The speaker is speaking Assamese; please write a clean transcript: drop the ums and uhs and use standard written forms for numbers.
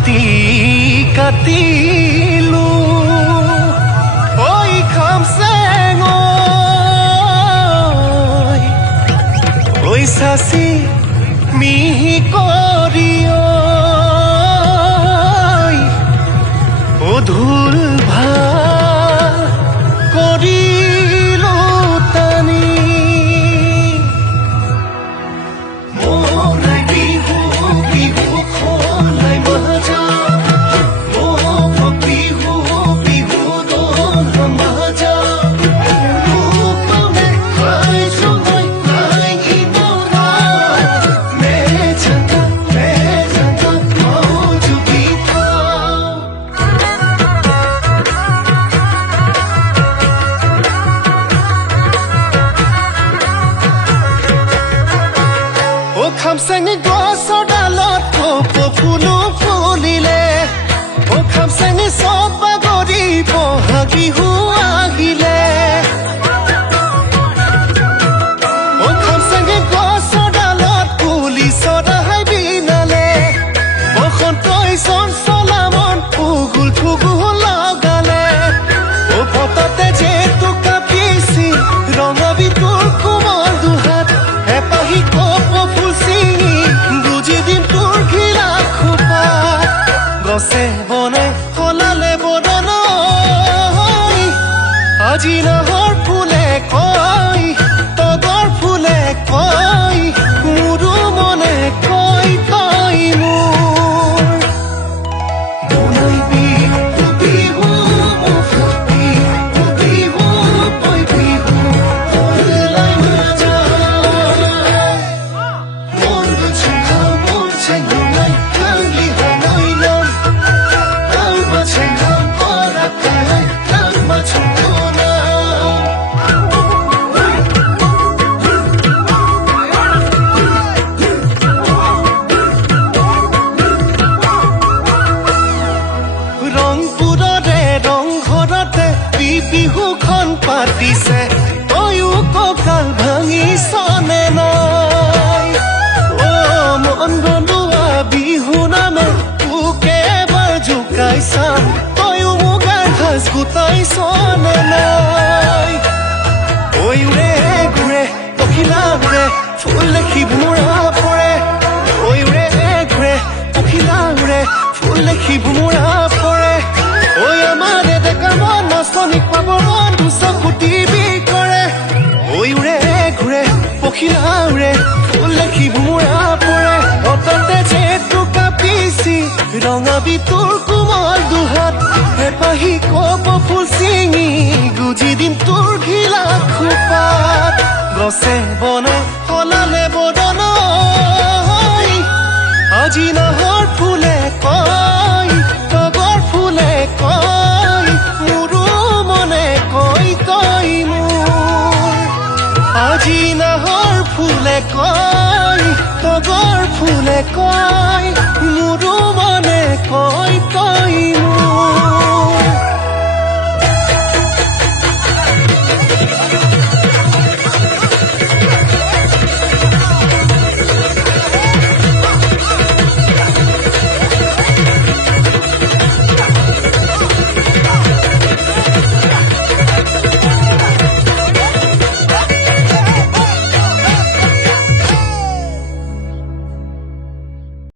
মাটি কাটিলো ঐ খামচেং ঐ চাচি মিহি কৰি ধুল ভাল কৰিলো টানি মৰাই বিহু বিহু খলাই মাজা বিহু বিহু দন মাজা লোকমে খাই চুঙাই খাই ইমৰা মেজাটা মৌজুগি খামচেং গছৰ ডালত কপৌ ফুলো ফুলিলে খামচেং চব বাগৰি বহাগ বিহু আহিলে খামচেং গছৰ ডালত কুলি চৰাই বিনালে বসন্তই চঞ্চলা মন ফুগুল ফুগুল লগালে ফটতে যেটো কাপিছি ৰঙা বিতুৰ কোমল দুহাত এপাহি কপৌ ফুল চিঙি বুজি দিম তোৰ ঘিলা খোপা গছে বনে সলালে বদন আজি নাহৰ ফুলে কয় তগৰ ফুলে কয় মোৰো মনে কয় তই মোৰ বনাইবি বিহু মুফতি বিহু তই বিহু খলাই মাজা মনটো চেংখাও মোৰ চেংখাই কালি হনাই লম আলমা চেংখাও পৰা কালাই আলমা চুকনা ৰংপুৰৰে ৰংঘৰতে বিহুখন পাতিছে তয়ো কঁকাল ভাঙিছনে নাই মন বনোৱা বিহু নামে তোকে এবাৰ জোকাই চাম তয়ো মুগাৰ সাজ গোটাইছনে নাই ঐ উৰে ঘূৰে পখিলা উৰে ফুল দেখি ভোমোৰা পৰে ঐ উৰে ঘূৰে পখিলা উৰে ফুল দেখি ভোমোৰা পৰে ঐ আমাৰ ডেকা মন নচনিক পাবৰ মন দুচকু টিভি কৰে ঐ উৰে ঘূৰে পখিলা উৰে ফুল দেখি ভোমোৰা পৰে অততে যেটো কাপিছি ৰঙা বিতুৰ কোমল দুহাত এপাহি কপৌ ফুল চিঙি গুজি দিম তোৰ ঘিলা খোপাত গছে বনে সলালে বদন আজি নাহৰ ফুলে কয় তগৰ ফুলে কয় মোৰো মনে কয় তই মোৰ আজি নাহৰ ফুলে কয় তগৰ ফুলে কয় মোৰো মনে কয় তই মোৰ